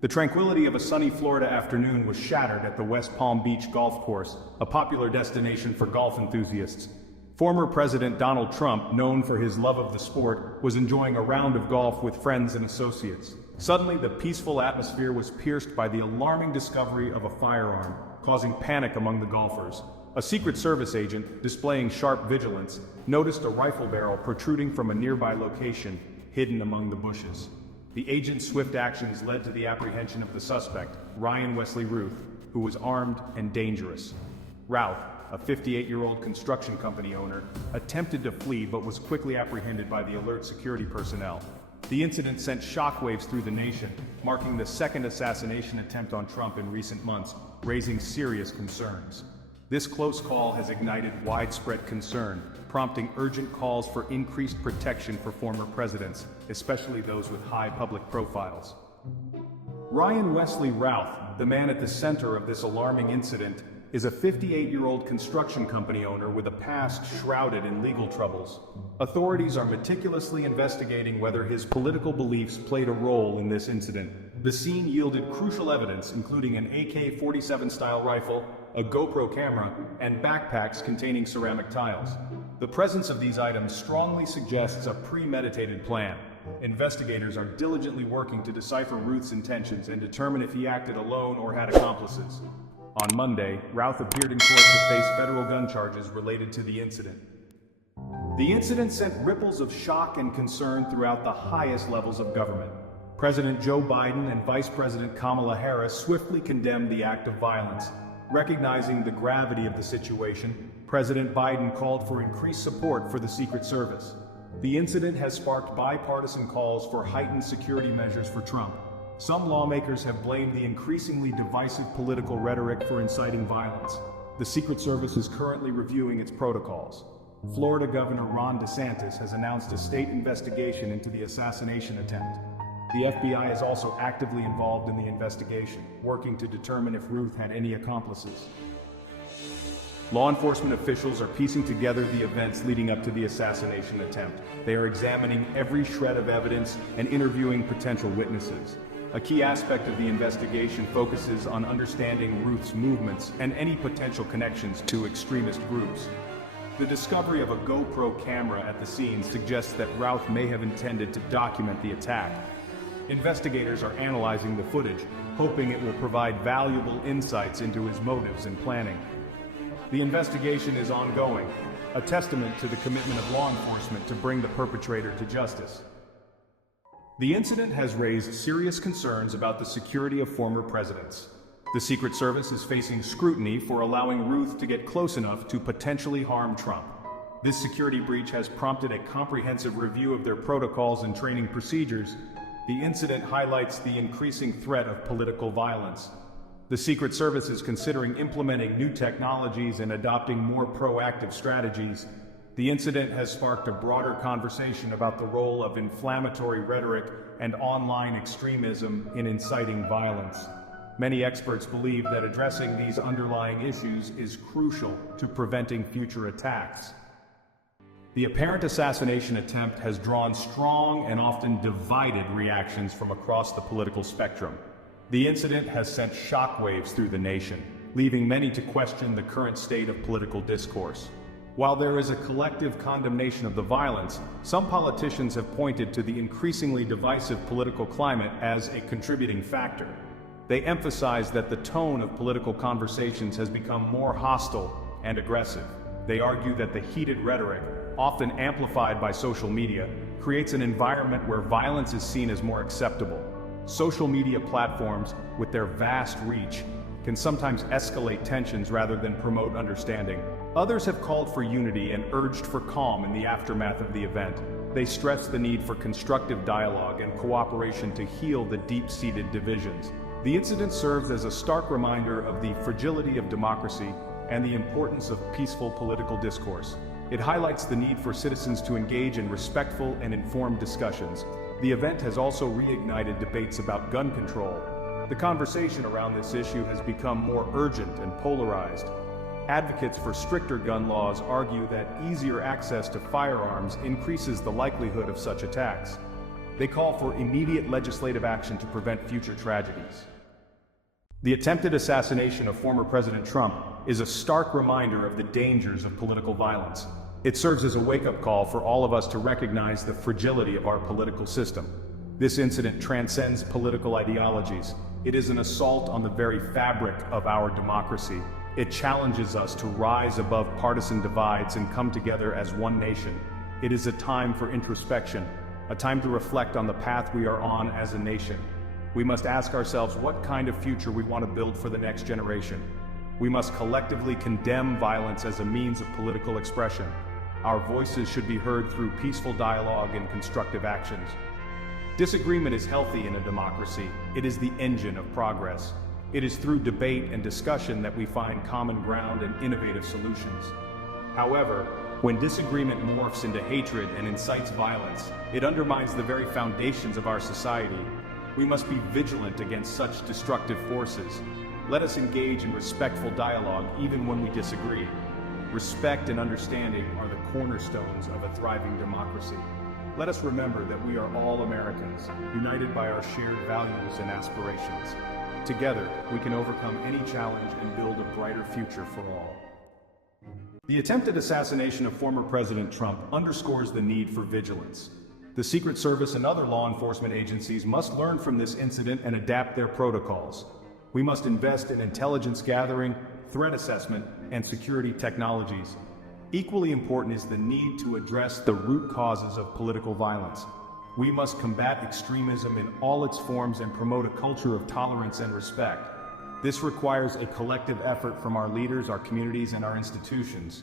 The tranquility of a sunny Florida afternoon was shattered at the West Palm Beach golf course, a popular destination for golf enthusiasts. Former President Donald Trump, known for his love of the sport, was enjoying a round of golf with friends and associates. Suddenly, the peaceful atmosphere was pierced by the alarming discovery of a firearm, causing panic among the golfers. A Secret Service agent, displaying sharp vigilance, noticed a rifle barrel protruding from a nearby location, hidden among the bushes. The agent's swift actions led to the apprehension of the suspect, Ryan Wesley Routh, who was armed and dangerous. Routh, a 58-year-old construction company owner, attempted to flee but was quickly apprehended by the alert security personnel. The incident sent shockwaves through the nation, marking the second assassination attempt on Trump in recent months, raising serious concerns. This close call has ignited widespread concern, prompting urgent calls for increased protection for former presidents, especially those with high public profiles. Ryan Wesley Routh, the man at the center of this alarming incident, is a 58-year-old construction company owner with a past shrouded in legal troubles. Authorities are meticulously investigating whether his political beliefs played a role in this incident. The scene yielded crucial evidence, including an AK-47 style rifle, a GoPro camera, and backpacks containing ceramic tiles. The presence of these items strongly suggests a premeditated plan. Investigators are diligently working to decipher Routh's intentions and determine if he acted alone or had accomplices. On Monday, Routh appeared in court to face federal gun charges related to the incident. The incident sent ripples of shock and concern throughout the highest levels of government. President Joe Biden and Vice President Kamala Harris swiftly condemned the act of violence. Recognizing the gravity of the situation, President Biden called for increased support for the Secret Service. The incident has sparked bipartisan calls for heightened security measures for Trump. Some lawmakers have blamed the increasingly divisive political rhetoric for inciting violence. The Secret Service is currently reviewing its protocols. Florida Governor Ron DeSantis has announced a state investigation into the assassination attempt. The FBI is also actively involved in the investigation, working to determine if Routh had any accomplices. Law enforcement officials are piecing together the events leading up to the assassination attempt. They are examining every shred of evidence and interviewing potential witnesses. A key aspect of the investigation focuses on understanding Routh's movements and any potential connections to extremist groups. The discovery of a GoPro camera at the scene suggests that Routh may have intended to document the attack. Investigators are analyzing the footage, hoping it will provide valuable insights into his motives and planning. The investigation is ongoing, a testament to the commitment of law enforcement to bring the perpetrator to justice. The incident has raised serious concerns about the security of former presidents. The Secret Service is facing scrutiny for allowing Routh to get close enough to potentially harm Trump. This security breach has prompted a comprehensive review of their protocols and training procedures. The incident highlights the increasing threat of political violence. The Secret Service is considering implementing new technologies and adopting more proactive strategies. The incident has sparked a broader conversation about the role of inflammatory rhetoric and online extremism in inciting violence. Many experts believe that addressing these underlying issues is crucial to preventing future attacks. The apparent assassination attempt has drawn strong and often divided reactions from across the political spectrum. The incident has sent shockwaves through the nation, leaving many to question the current state of political discourse. While there is a collective condemnation of the violence, some politicians have pointed to the increasingly divisive political climate as a contributing factor. They emphasize that the tone of political conversations has become more hostile and aggressive. They argue that the heated rhetoric, often amplified by social media, creates an environment where violence is seen as more acceptable. Social media platforms, with their vast reach, can sometimes escalate tensions rather than promote understanding. Others have called for unity and urged for calm in the aftermath of the event. They stress the need for constructive dialogue and cooperation to heal the deep-seated divisions. The incident serves as a stark reminder of the fragility of democracy and the importance of peaceful political discourse. It highlights the need for citizens to engage in respectful and informed discussions. The event has also reignited debates about gun control. The conversation around this issue has become more urgent and polarized. Advocates for stricter gun laws argue that easier access to firearms increases the likelihood of such attacks. They call for immediate legislative action to prevent future tragedies. The attempted assassination of former President Trump is a stark reminder of the dangers of political violence. It serves as a wake-up call for all of us to recognize the fragility of our political system. This incident transcends political ideologies. It is an assault on the very fabric of our democracy. It challenges us to rise above partisan divides and come together as one nation. It is a time for introspection, a time to reflect on the path we are on as a nation. We must ask ourselves what kind of future we want to build for the next generation. We must collectively condemn violence as a means of political expression. Our voices should be heard through peaceful dialogue and constructive actions. Disagreement is healthy in a democracy. It is the engine of progress. It is through debate and discussion that we find common ground and innovative solutions. However, when disagreement morphs into hatred and incites violence, it undermines the very foundations of our society. We must be vigilant against such destructive forces. Let us engage in respectful dialogue even when we disagree. Respect and understanding are the cornerstones of a thriving democracy. Let us remember that we are all Americans, united by our shared values and aspirations. Together, we can overcome any challenge and build a brighter future for all. The attempted assassination of former President Trump underscores the need for vigilance. The Secret Service and other law enforcement agencies must learn from this incident and adapt their protocols. We must invest in intelligence gathering, threat assessment, and security technologies. Equally important is the need to address the root causes of political violence. We must combat extremism in all its forms and promote a culture of tolerance and respect. This requires a collective effort from our leaders, our communities, and our institutions.